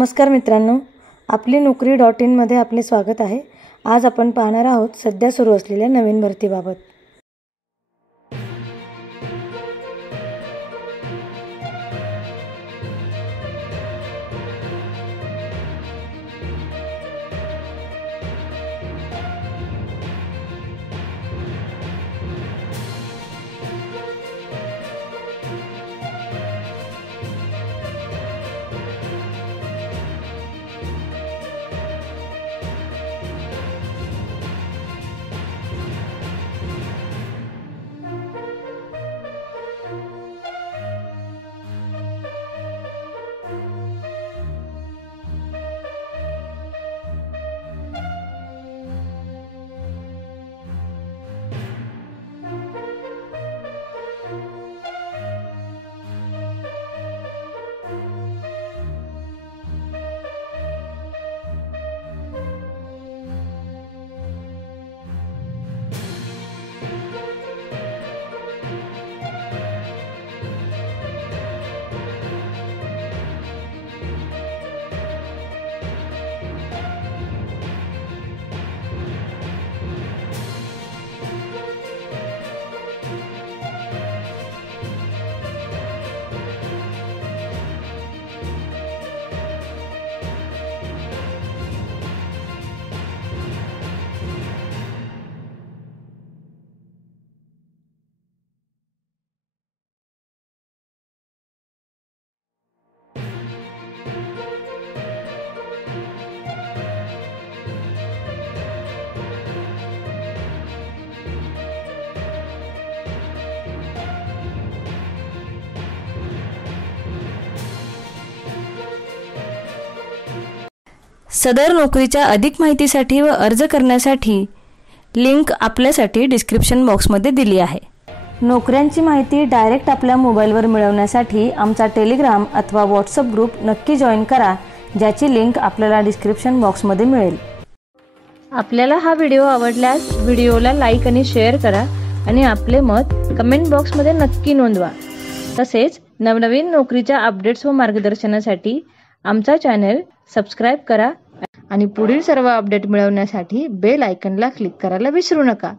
नमस्कार मित्रांनो, आपली नोकरी.in मध्ये आपले स्वागत आहे। आज आपण पाहणार आहोत सध्या सुरू असलेल्या नवीन भरतीबाबत। सदर नोकरीच्या अधिक माहितीसाठी व अर्ज करण्यासाठी लिंक आपल्यासाठी डिस्क्रिप्शन बॉक्समध्ये दिली आहे। नोकऱ्यांची माहिती डायरेक्ट आपल्या मोबाईलवर मिळवण्यासाठी आमचा टेलिग्राम अथवा व्हॉट्सअप ग्रुप नक्की जॉइन करा, ज्याची लिंक आपल्याला डिस्क्रिप्शन बॉक्समध्ये मिळेल। आपल्याला हा व्हिडिओ आवडल्यास व्हिडिओला लाईक आणि शेअर करा आणि आपले मत कमेंट बॉक्समध्ये नक्की नोंदवा। तसेच नवनवीन नोकरीच्या अपडेट्स व मार्गदर्शनासाठी आमचा चॅनल सबस्क्राइब करा आणि पुढील सर्व अपडेट मिळवण्यासाठी बेल आयकॉनला क्लिक करायला विसरू नका।